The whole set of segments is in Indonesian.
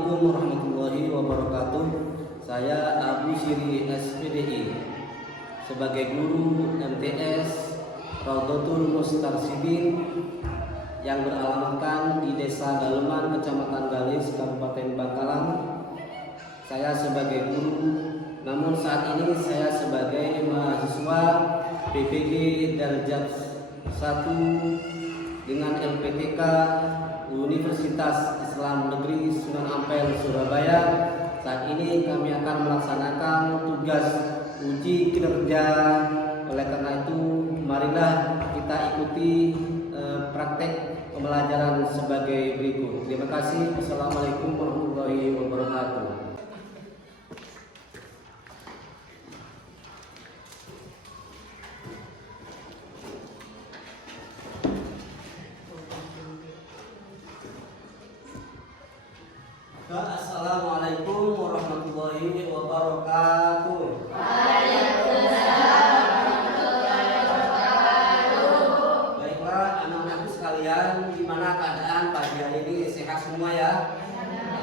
Assalamualaikum warahmatullahi wabarakatuh. Saya Abu Siri SPDI sebagai guru MTS Raudhatul Mustarsyidin yang beralamatkan di Desa Daleman, Kecamatan Galis, Kabupaten Bangkalan. Saya sebagai guru, namun saat ini saya sebagai mahasiswa PPG Darajat 1 dengan LPTK Universitas Islam Negeri Sunan Ampel, Surabaya. Saat ini kami akan melaksanakan tugas uji kinerja. Oleh karena itu, marilah kita ikuti praktek pembelajaran sebagai berikut. Terima kasih. Assalamualaikum warahmatullahi wabarakatuh. Assalamualaikum warahmatullahi wabarakatuh. Waalaikumsalam warahmatullahi wabarakatuh. Baiklah anak-anakku sekalian, gimana keadaan pagi hari ini? Sehat semua ya?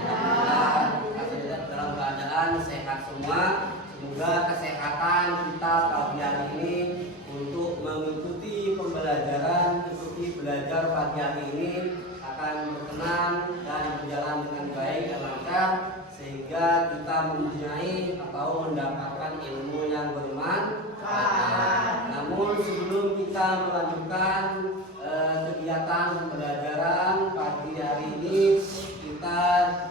Alhamdulillah, dalam keadaan sehat semua. Semoga kesehatan kita pagi hari ini untuk mengikuti pembelajaran, belajar pagi hari ini akan berkenan dan berjalan dengan baik dan lancar, sehingga kita mempunyai atau mendapatkan ilmu yang bermanfaat. Namun sebelum kita melanjutkan kegiatan pembelajaran pagi hari ini, kita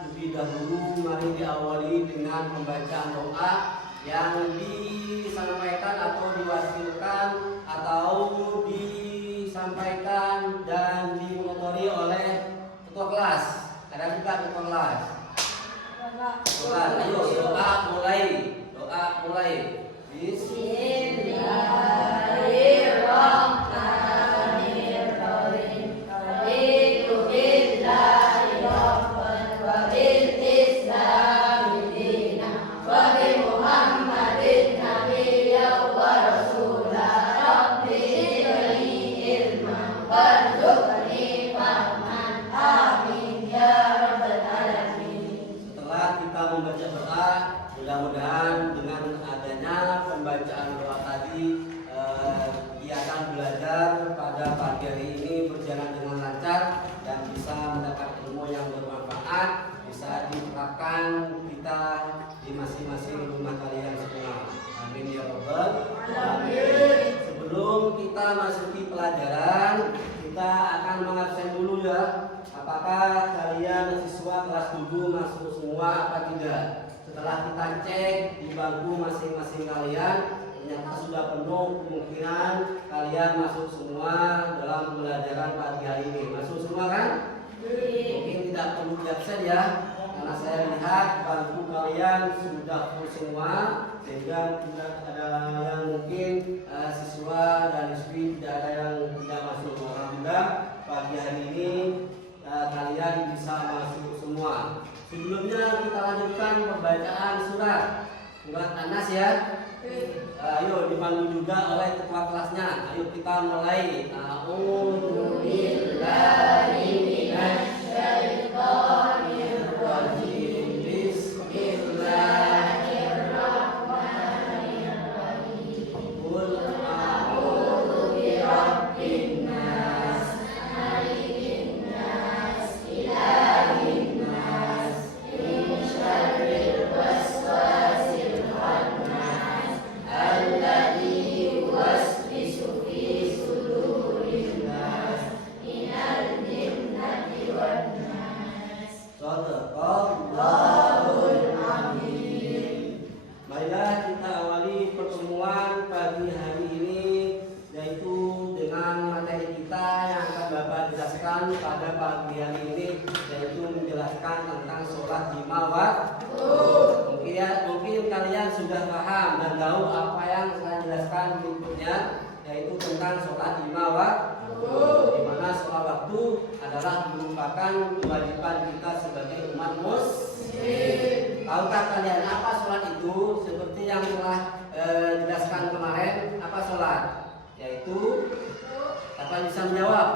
lebih dahulu mari diawali dengan pembacaan doa yang disampaikan atau diwakilkan atau disampaikan dan dimotori oleh ketua kelas. Ada juga ketua kelas. Ayo doa mulai. Doa mulai. Bismillahirrahmanirrahim. Raditu billahi rabban wa bil islami dinan wa bi Muhammadin nabiyyan wa rasulan. Rabbi zidni ilman warzuqni fahman. Amin ya rabbal alamin. Setelah kita membaca doa, mudah-mudahan dengan adanya pembacaan doa tadi, kegiatan belajar pada pagi hari ini berjalan dengan lancar dan bisa mendapat ilmu yang bermanfaat, bisa diterapkan kita di masing-masing rumah kalian semua. Amin ya rabbal alamin. Sebelum kita masuki pelajaran, kita akan mengabsen dulu ya. Apakah kalian siswa kelas 7 masuk semua apa tidak? Setelah kita cek di bangku masing-masing kalian, ternyata sudah penuh, kemungkinan kalian masuk semua dalam pembelajaran pagi hari ini. Masuk semua kan? Mungkin tidak perlu diabsen ya, karena saya lihat bangku kalian sudah full semua, sehingga tidak ada yang mungkin siswa dan siswi tidak ada yang tidak masuk. Alhamdulillah pagi hari ini kalian bisa masuk semua. Sebelumnya kita lanjutkan pembacaan surat Anas ya. Ayo dipandu juga oleh ketua kelasnya. Ayo kita mulai. A'udzu billahi minasy syaithanir rajim. Bismillahirrahmanirrahim. Qul a'udzu birabbin nas, malikin nas, ilahin nas, min syarril waswasil khannas, alladzi yuwaswisu fi sudurin nas, minal jinnati wan nas. Shadaqallahul azim. Marilah kita awali pertemuan pagi hari ini, yaitu dengan materi kita yang akan Bapak jelaskan pada pagi hari ini, yaitu menjelaskan tentang sholat lima waktu. Mungkin kalian sudah paham dan tahu apa yang saya jelaskan berikutnya, yaitu tentang sholat lima waktu, di mana sholat waktu adalah merupakan kewajiban kita sebagai umat muslim. Tahukah kalian apa sholat itu? Seperti yang telah jelaskan kemarin, apa sholat? Yaitu apa bisa menjawab?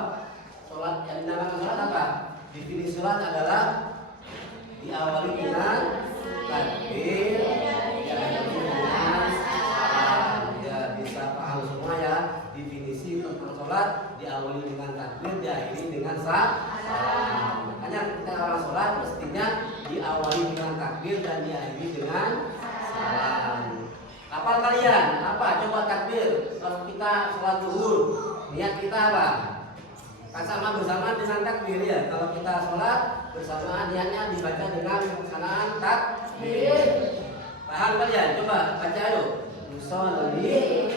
Sholat yang dinamakan sholat apa? Definisi sholat adalah diawali dengan takbir, diakhiri dengan salam. Ya, bisa paham semua ya definisi tentang sholat, diawali dengan takbir, diakhiri dengan salam. Makanya kita orang sholat mestinya diawali dengan takbir dan diakhiri dengan salam. Apa kalian? Apa? Coba takbir. Kalau kita sholat zuhur, niat kita apa? Kan sama bersama dengan takbir ya. Kalau kita sholat bersamaan niatnya dibaca dengan pelaksanaan takbir. Paham kalian? Coba baca ayo. Musolli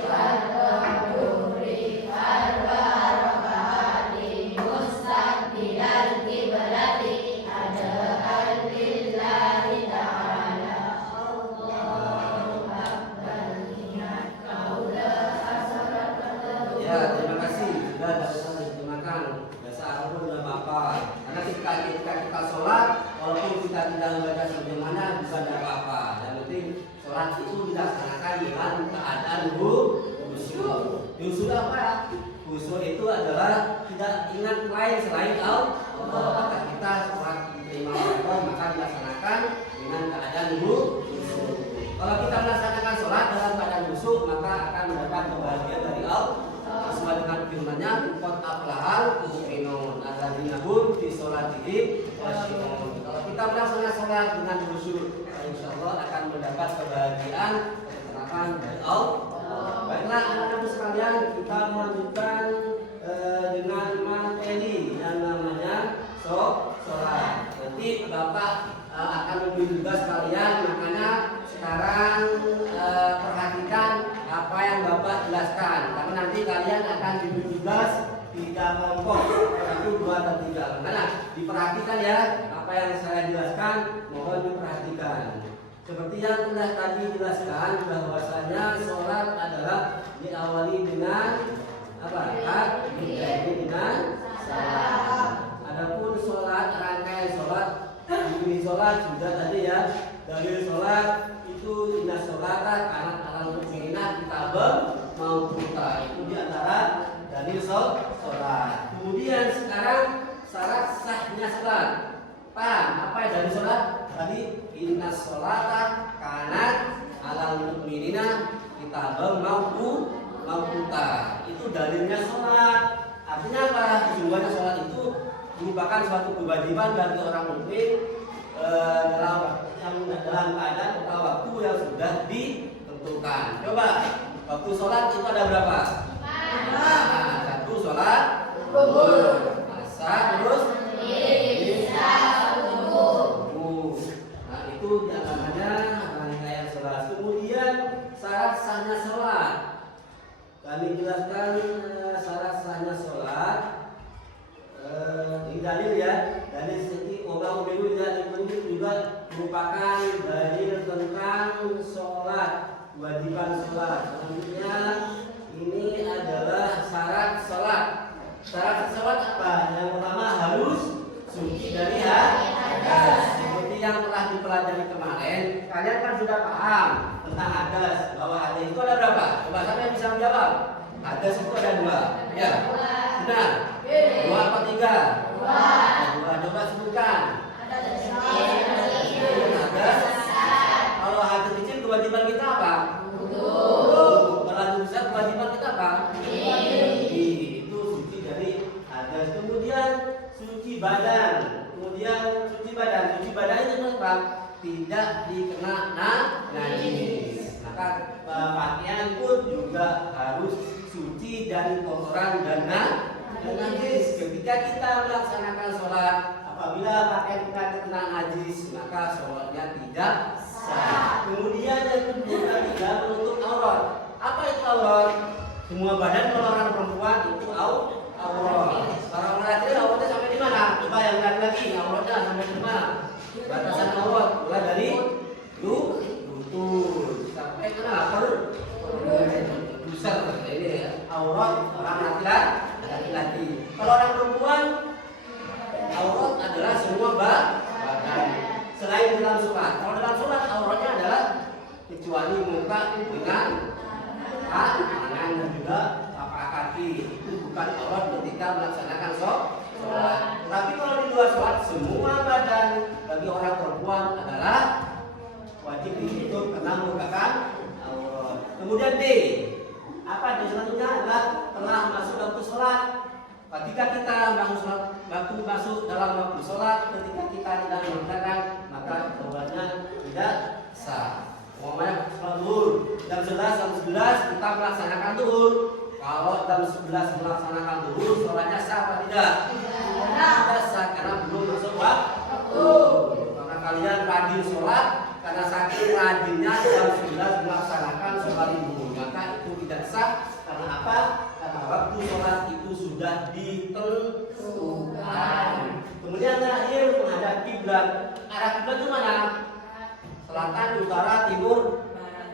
ya, terima kasih sudah dapat diterjemahkan bahasa Arab pun sudah apa. Karena ketika kita sholat, walaupun kita tidak membaca terjemahnya bisa tidak apa-apa. Yang penting sholat itu dilaksanakan dengan keadaan khusyuk. Khusyuk apa? Khusyuk itu adalah tidak ingat lain selain Allah. Maka kita sholat diterima Allah maka dilaksanakan dengan keadaan khusyuk. Kalau kita melaksanakan sholat dalam keadaan khusyuk maka akan mendapat kebahagiaan dari Allah. Sesuai dengan firman-Nya, qad aflahal mu'minun alladzina hum fi sholatihim khashi'un. Kalau kita melaksanakan sholat dengan khusyuk, insyaallah akan mendapat kebahagiaan dan ketenangan dari Allah. Baiklah anak-anak sekalian, kita melanjutkan dengan materi yang namanya sholat. Nanti Bapak akan memberi tugas kalian, makanya sekarang perhatikan apa yang Bapak jelaskan. Tapi nanti kalian akan diberi tugas 3 kelompok, yaitu 2 atau 3. Makanya diperhatikan ya apa yang saya jelaskan, mohon diperhatikan. Seperti yang sudah tadi jelaskan bahwasanya sholat adalah diawali dengan apa? Diakhiri dengan salam. Adapun sholat, rangkaian sholat, diberi sholat sudah tadi ya. Dalil sholat itu inna sholata kanat alal mu'minina kitaban mauquta. Itu diantara dalil sholat. Kemudian sekarang syarat sahnya sholat. Paham apa yang dari sholat? Tadi inna sholata kanat alal mu'minina kitaban mauquta. Itu dalilnya sholat. Artinya apa? Sesungguhnya sholat itu merupakan suatu kewajiban bagi orang mukmin dalam keadaan atau waktu yang sudah ditentukan. Coba waktu sholat itu ada berapa? 1 sholat zuhur, asar, terus isya, subuh. Nah itu namanya rangkaian sholat. Kemudian syarat sahnya sholat. Kami jelaskan syarat sahnya sholat. Ini dalil ya, dalil segi orang dulu ya, juga merupakan dalil tentang sholat, kewajiban sholat. Selanjutnya ini adalah syarat sholat. Syarat sholat apa? Yang pertama harus suci dari hadas. Seperti yang telah dipelajari kemarin, kalian kan sudah paham tentang hadas. Bahwa hadas itu ada berapa? Coba siapa yang bisa menjawab? Hadas itu ada 2. Ya, benar. 2 apa 3? 2. Coba sebutkan. Kalau hadas kecil kewajiban kita apa? Kalau hadas besar kewajiban kita apa? Itu suci dari hadas. Kemudian suci badan. Suci badan itu apa? Tidak dikena najis. Maka pakaian pun juga harus suci dari kotoran dan najis. Ketika kita melaksanakan sholat, apabila pakaian kita terkena najis, maka sholatnya tidak sah. Kemudian yang kedua tidak menutup aurat. Apa itu aurat? Semua badan kalau orang perempuan itu aurat. Kalau orang laki auratnya sampai di mana? Coba yang laki auratnya sampai di mana? Batasan aurat mulai dari lutut sampai ke pusar. Ini aurat orang laki-laki. Kalau orang perempuan aurat adalah semua badan selain dalam sholat. Kalau dalam sholat auratnya adalah kecuali muka dengan tangan dan juga tapak kaki. Itu bukan aurat ketika melaksanakan sholat. sholat. Tapi kalau di luar sholat, semua badan bagi orang perempuan adalah wajib ditutup karena merupakan aurat. Kemudian D, apa D selanjutnya adalah telah masuk waktu sholat. Ketika kita masuk dalam waktu sholat, ketika kita tidak mengerjakan, maka sholatnya tidak sah. Umpamanya sholat zuhur jam 11, jam 11 kita melaksanakan zuhur. Kalau jam 11 melaksanakan zuhur, sholatnya sah atau tidak? Tidak sah karena belum masuk waktu. Maka kalian rajin sholat karena saking rajinnya jam 11 melaksanakan sholat zuhur, maka itu tidak sah. Karena apa? Karena waktu sholat itu sudah ditentukan. Kemudian terakhir menghadap kiblat. Arah kiblat itu mana? Selatan, utara, timur,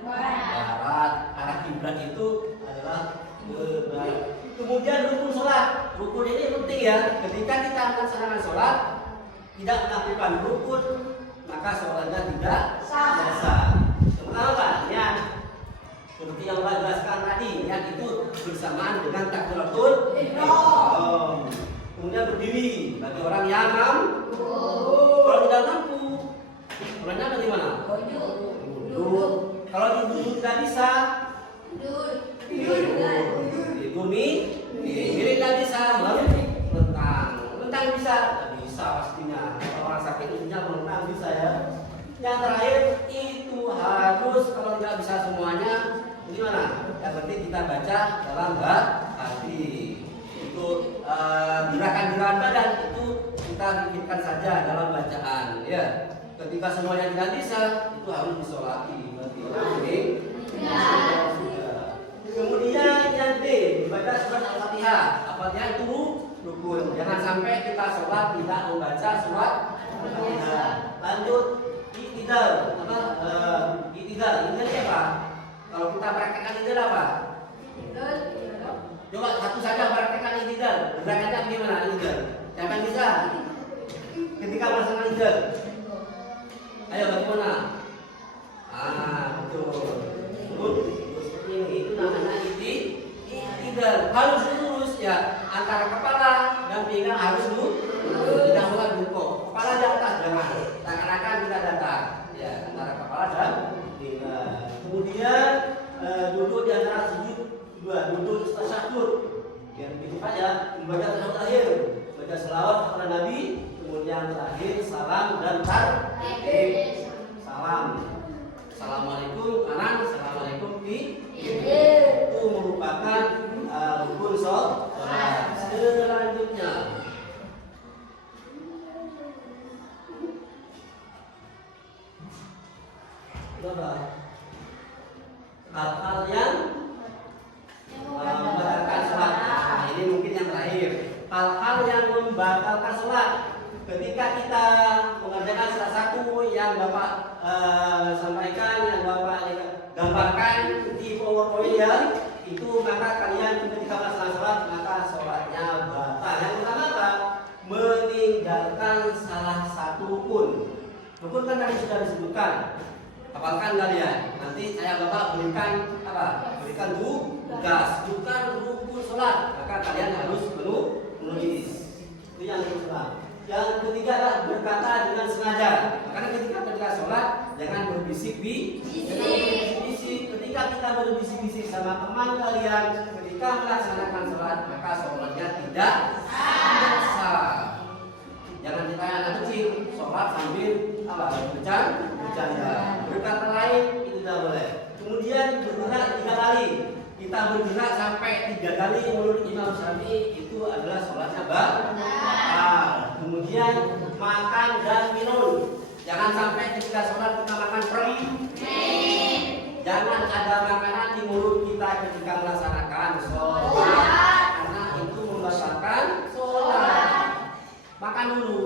barat. Arah kiblat itu adalah ke barat. Kemudian rukun sholat. Rukun ini penting ya. Ketika kita melaksanakan sholat tidak melakukan rukun, maka sholatnya tidak sah. Pertama apa? Ya, seperti yang saya jelaskan tadi, yang itu bersamaan dengan takbiratul ihram. Kemudian berdiri bagi orang yang mampu. Kalau tidak mampu, sholatnya bagaimana? Duduk. Kalau duduk tidak bisa, miring tidak bisa, melentang bisa, tidak bisa pastinya. Kalau orang sakit intinya melentang bisa ya. Yang terakhir itu harus kalau tidak bisa semuanya, gimana? Yang penting kita baca dalam hati. Itu gerakan-gerakan badan itu kita bikinkan saja dalam bacaan. Ya, ketika semuanya tidak bisa, itu harus disolati. Berarti ini. Kemudian yang D, baca surat Al-Fatihah. Al-Fatihah itu rukun. Jangan sampai kita sholat tidak membaca surat Al-Fatihah. Lanjut Iktidal. Iktidal ini apa? Kalau kita praktekkan iktidal apa? Coba satu saja praktekkan iktidal. Gerakannya bagaimana iktidal? Siapa yang bisa? Ketika melaksanakan iktidal. Ayo bagaimana? Betul. Seperti ini. Itu namanya iktidal. Harus lurus ya. Antara kepala dan pinggang harus lurus. Tidak boleh bungkuk. Kepala di atas jangan. Tangan-tangan tidak datar. Ya, antara kepala dan pinggang. Kemudian duduk di antara sujud dua, duduk tasyahud. Biar lebih cepat ya. Membaca tasyahud akhir, baca selawat kepada Nabi, kemudian terakhir salam dan takbir. Salam. Assalamualaikum kanan, assalamualaikum kiri. Itu merupakan rukun sholat. Selanjutnya hal-hal yang membatalkan sholat. Nah, ini mungkin yang terakhir. Hal-hal yang membatalkan sholat. Ketika kita mengerjakan salah satu yang Bapak sampaikan, yang Bapak gambarkan di PowerPoint ya, itu maka kalian ketika melaksanakan sholat maka sholatnya batal. Yang pertama apa? Meninggalkan salah satu rukun. Rukun kan tadi sudah disebutkan. Hafalkan kalian. Nanti saya Bapak berikan apa? Berikan tugas. Bukan rukun sholat. Maka kalian harus menulis. Itu yang kedua. Yang ketiga adalah berkata dengan sengaja. Karena ketika sholat jangan berbisik-bisik. Ketika kita berbisik-bisik sama teman kalian, ketika melaksanakan sholat maka sholatnya tidak sah. Jangan ditanya anak kecil sholat sambil bercanda. Berkata lain itu tidak boleh. Kemudian bergerak 3 kali. Kita bergerak sampai 3 kali menurut Imam Syafi'i itu adalah sholatnya batal. Kemudian makan dan minum. Jangan sampai ketika sholat kita makan permen. Jangan ada makanan di mulut kita ketika melaksanakan sholat, karena itu membatalkan sholat. Makan dulu.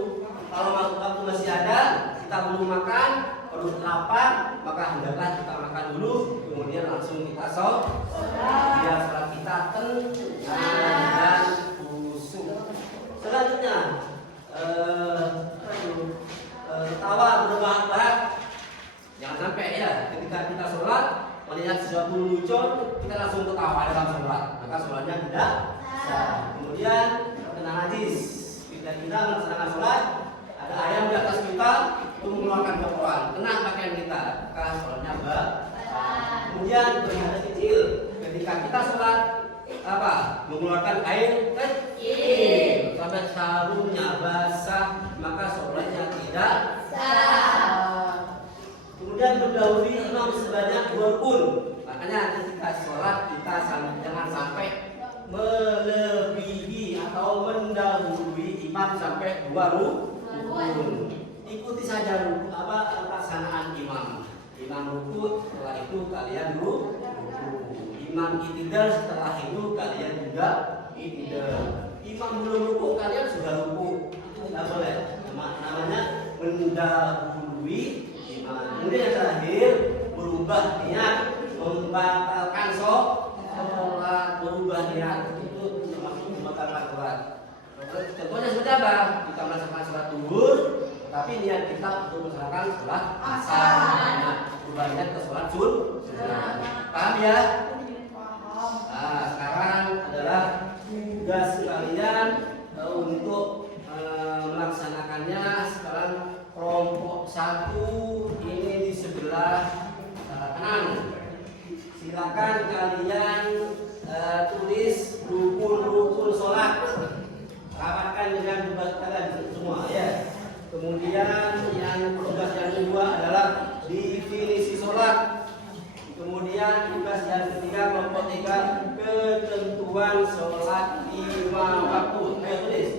Kalau waktu masih ada, kita belum makan, perut lapar, maka hendaklah kita makan dulu, kemudian langsung kita sholat. Biar sholat kita tenang dan khusyuk. Selanjutnya, tawa berbahak-bahak. Jangan sampai ya, ketika kita sholat melihat sesuatu lucu, kita langsung ketawa dalam sholat, maka sholatnya tidak sah. Kemudian kena najis, itu ketika kita melaksanakan sholat, ada ayam di atas kita itu mengeluarkan kotoran, kena pakaian kita, maka sholatnya batal. Kemudian berhada kecil, ketika kita sholat apa? Mengeluarkan air kecil sampai sarungnya basah, maka sholatnya tidak sah. Kemudian mendahului imam sebanyak 2 rukun. Makanya ketika sholat kita jangan sampai melebihi atau mendahului imam sampai 2 rukun. Ikuti saja pelaksanaan imam. Imam ruku, setelah itu kalian ruku. Imam i'tidal, setelah itu kalian juga i'tidal. Imam belum ruku, kalian sudah ruku. Itu tidak boleh. Namanya mendahului imam. Kemudian yang terakhir, berubah niat, membatalkan sholat, berubah niat itu termasuk membatalkan sholat. Contohnya seperti apa? Kita melaksanakan sholat zuhur, tapi niat kita untuk melaksanakan sholat asar. Berubah niat ke sholat sunnah. Paham ya? Nah, sekarang adalah tugas kalian untuk melaksanakannya. Sekarang kelompok 1 ini di sebelah kanan. Silakan kalian tulis rukun-rukun sholat. Rapatkan dengan tugas kalian semua ya. Kemudian yang tugas yang kedua adalah definisi sholat. Kemudian tugas yang ketiga kelompok 3 ketentuan sholat 5 waktu. Ayo tulis.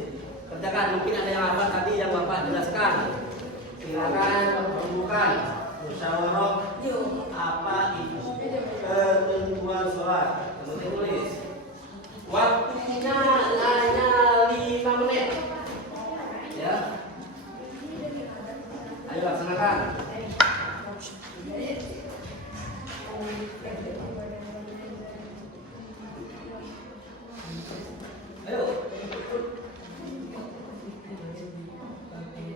Kerjakan. Mungkin ada yang hafal tadi yang Bapak jelaskan. Silakan perlukan musyawarah apa itu ketentuan sholat. Kemudian tulis. Waktunya hanya 5 menit. Ya. Ayo laksanakan. Ayo.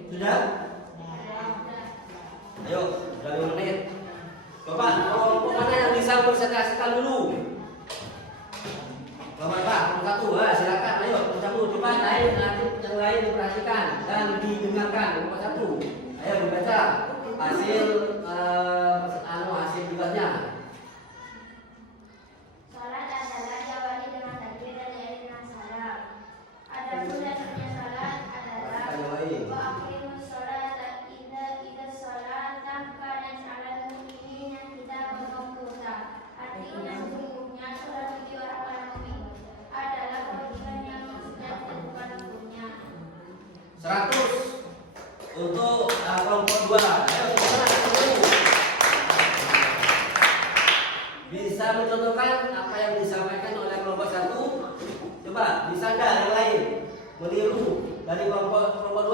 Sudah? Ayo, sudah 5 menit. Bapak, kelompok mana yang bisa presentasikan dulu? Kelompok Pak, kelompok 1, silakan. Ayo, kelompok 1, coba yang lain diperhatikan dan didengarkan. Kelompok 1, ayo dibaca hasil hasil tugasnya. Salat adalah diawali dengan takbir dan diakhiri dengan salam. Adapun dasarnya salat adalah wa aqimus sholata idza sholata kana salat mukminin yang kita berdoa. Artinya sesungguhnya salat bagi orang mukmin adalah kewajiban yang maksudnya bukan hukumnya. 100 untuk kelompok 2. Ayo bisa mencontohkan apa yang disampaikan oleh kelompok 1? Coba, bisa enggak yang lain meniru dari kelompok 2?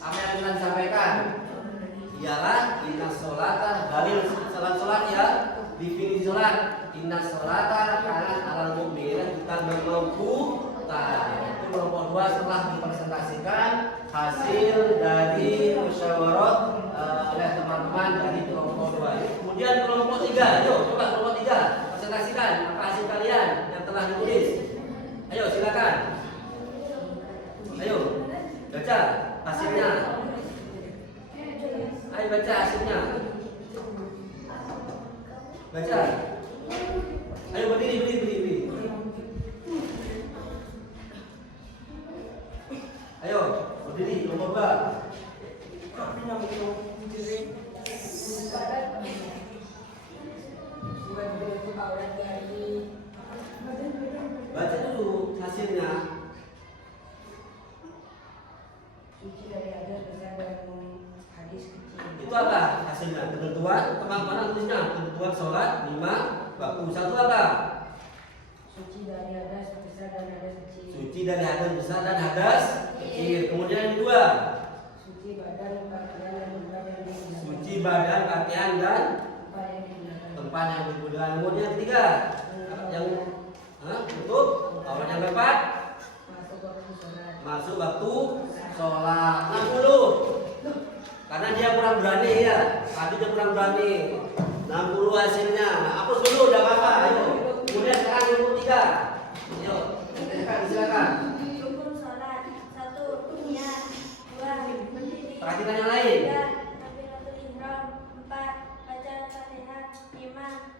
Apa yang akan disampaikan? Ialah inna sholata, dalil sholat ya, definisi sholat. Inna sholata kanat alal mu'minin, kita bermampu. Itu kelompok 2 setelah dipresentasikan hasil dari musyawarah oleh teman-teman dari kelompok 2. Kemudian kelompok 3, ayo coba kelompok 3 presentasikan apa hasil kalian yang telah ditulis. Ayo silakan. Ayo baca hasilnya. Ayo baca hasilnya. Baca. Ayo berdiri. Ayo berdiri kelompok 2. Baca dulu hasilnya. Suci dari hadas besar dan hadis kecil. Itu apa hasilnya? Ketentuan mana tulisnya? Ketentuan sholat 5 waktu. 1 apa? Suci dari hadas besar dan hadas kecil. Suci dari hadas besar dan hadas kecil. Kemudian yang 2, Suci badan, pakaian dan tempat yang digunakan. suci badan, pakaian dan Tempat yang digunakan. tempat yang digunakan. Kemudian yang 3, yang tutup. Kemudian yang keempat, Masuk waktu sholat. masuk waktu sholat. 60. Karena dia kurang berani ya. Tadi dia kurang berani. 60 hasilnya. Nah, hapus dulu, udah apa-apa. Ayo. Kemudian sekarang yang 3. Ayo, silakan. Rukun sholat 1. pertanyaan yang lain. 3. Takbiratul ihram. 4. Baca Fatihah. 5.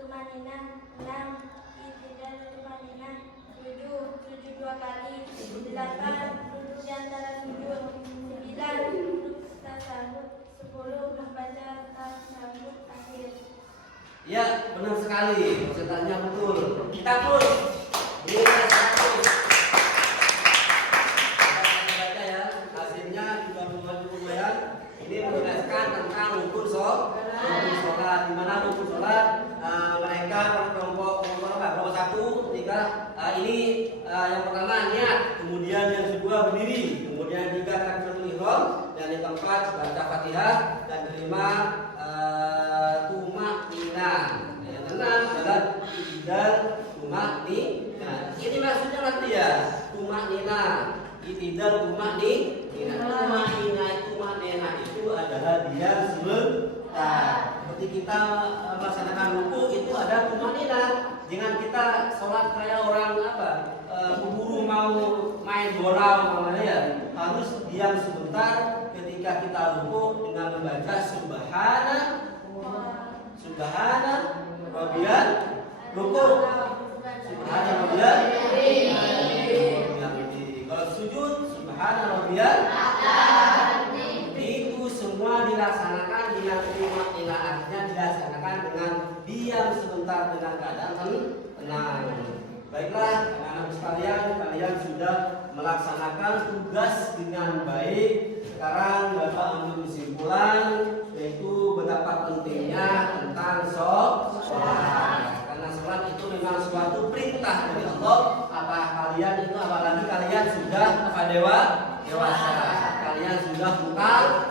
Tumaninah. 6. I'tidal tumaninah. 7. Sujud 2 kali. 8. Duduk di antara sujud. 9. Duduk tasahud. 10. Membaca tasahud akhir. Ya, benar sekali. Percetakannya betul. Kita terus. Berikan 100. Baca ya. Hasilnya juga lumayan. Ini menjelaskan tentang rukun sholat. Di mana rukun sholat mereka kelompok satu, ketika ini yang pertama niat, kemudian yang kedua berdiri, kemudian 3 takbiratul ihram, dan yang keempat baca Fatihah, dan kelima tumakninah. Yang keenam adalah i'tidal tumakninah. Ini maksudnya nanti ya, tumakninah, i'tidal tumakninah. Tumakninah itu adalah diam sebentar. Seperti kita melaksanakan ruku itu ada tumakninah. Jangan kita sholat kayak orang buru mau main bola umpamanya ya. Harus diam sebentar ketika kita ruku dengan membaca subhana rabbiyal ruku. Subhana rabbiyal. Kalau sujud subhana rabbiyal. Itu semua dilaksanakan dengan tumakninah, artinya dilaksanakan dengan diam sebentar dengan keadaan tenang. Baiklah, anak-anak sekalian, kalian sudah melaksanakan tugas dengan baik. Sekarang Bapak ambil kesimpulan, yaitu betapa pentingnya tentang sholat. Karena sholat itu memang suatu perintah dari Allah. Apalagi kalian sudah dewasa. Kalian sudah mukallaf.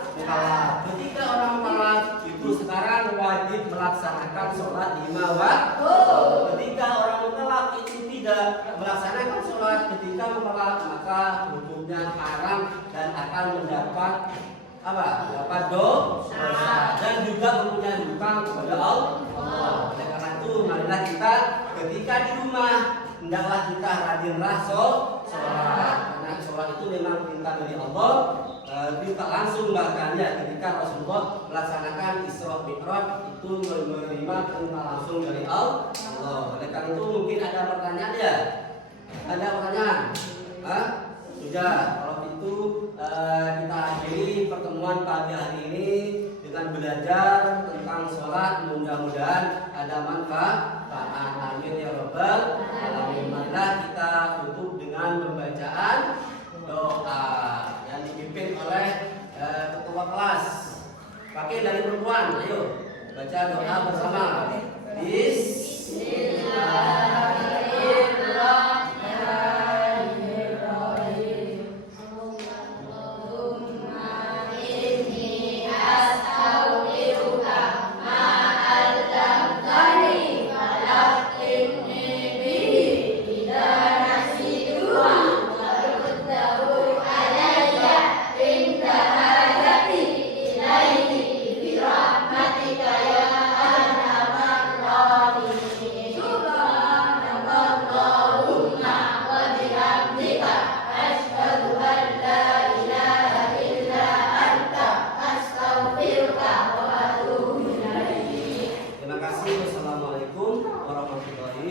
Ketika orang mukallaf itu sekarang wajib melaksanakan sholat 5 waktu. Ketika orang mukallaf itu tidak melaksanakan sholat ketika mukallaf, maka hukumnya haram dan akan mendapat dosa dan juga mempunyai hutang kepada Allah. Oleh karena itu, marilah kita ketika di rumah hendaklah kita rajinlah sholat. Karena sholat itu memang perintah dari Allah. Perintah langsung bahkan ya, ketika Rasulullah melaksanakan Isra Mi'raj itu menerima perintah langsung dari Allah. Oleh karena itu mungkin ada pertanyaan ya? Ada pertanyaan? Sudah. Kalau itu kita akhiri pertemuan pagi hari ini dengan belajar tentang sholat. Mudah-mudahan ada manfaat. Amin ya rabbal alamin. Marilah kita tutup dengan pembacaan doa yang dipimpin oleh ketua kelas. Pakai dari perempuan, ayo baca doa bersama. Bismillahirrahmanirrahim. Allahumma inni astaghfiruka ma 'allamtani wa laqinni bihi idza nasitu wa ruddahu alayya inda hajati ilaihi bi rahmatika ya arhamar rahimin. Subhanallahumma wa bihamdika asyhadu an la ilaha illa anta astaghfiruka wa atubu ilaik. Terima kasih. Wassalamualaikum warahmatullahi